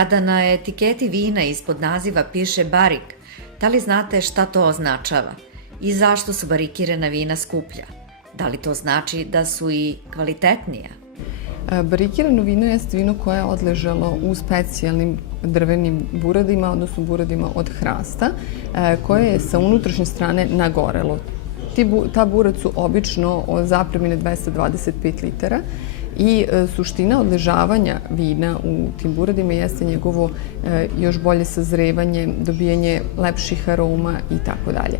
Kada na etiketi vina ispod naziva piše barik, da li znate šta to označava i zašto su barikirana vina skuplja? Da li to znači da su i kvalitetnija? Barikirano vino jeste vino koje je odležalo u specijalnim drvenim buradima, odnosno buradima od hrasta, koje je sa unutrašnje strane nagorelo. Ta burad su obično zapremine 225 litara i suština odležavanja vina u tim buradima jeste njegovo još bolje sazrevanje, dobijanje lepših aroma i tako dalje.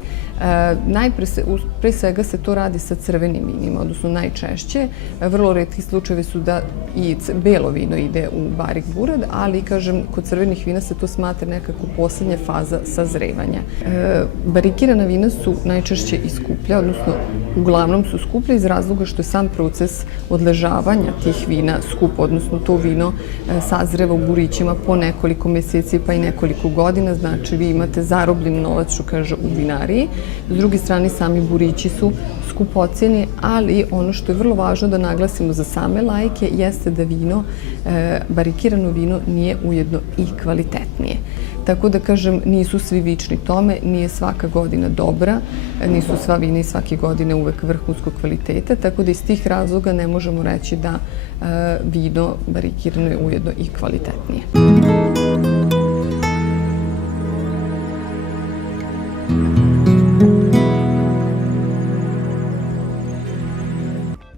Pre svega se to radi sa crvenim vinima, odnosno najčešće. Vrlo retki slučajevi su da i belo vino ide u barik burad, ali, kažem, kod crvenih vina se to smatra nekako poslednja faza sazrevanja. Barikirana vina su najčešće i skuplja, odnosno uglavnom su skuplja iz razloga što je sam proces odležavanja tih vina skup, odnosno to vino sazreva u burićima po nekoliko meseci pa i nekoliko godina, znači vi imate zarobljen novac, što kaže, u vinariji. S druge strane, sami burići su skupocjeni, ali ono što je vrlo važno da naglasimo za same laike jeste da vino, barikirano vino, nije ujedno i kvalitetnije. Tako da, kažem, nisu svi vični tome, nije svaka godina dobra, nisu sva vina i svake godine uvek vrhunskog kvaliteta, tako da iz tih razloga ne možemo reći da vino barikirano je ujedno i kvalitetnije.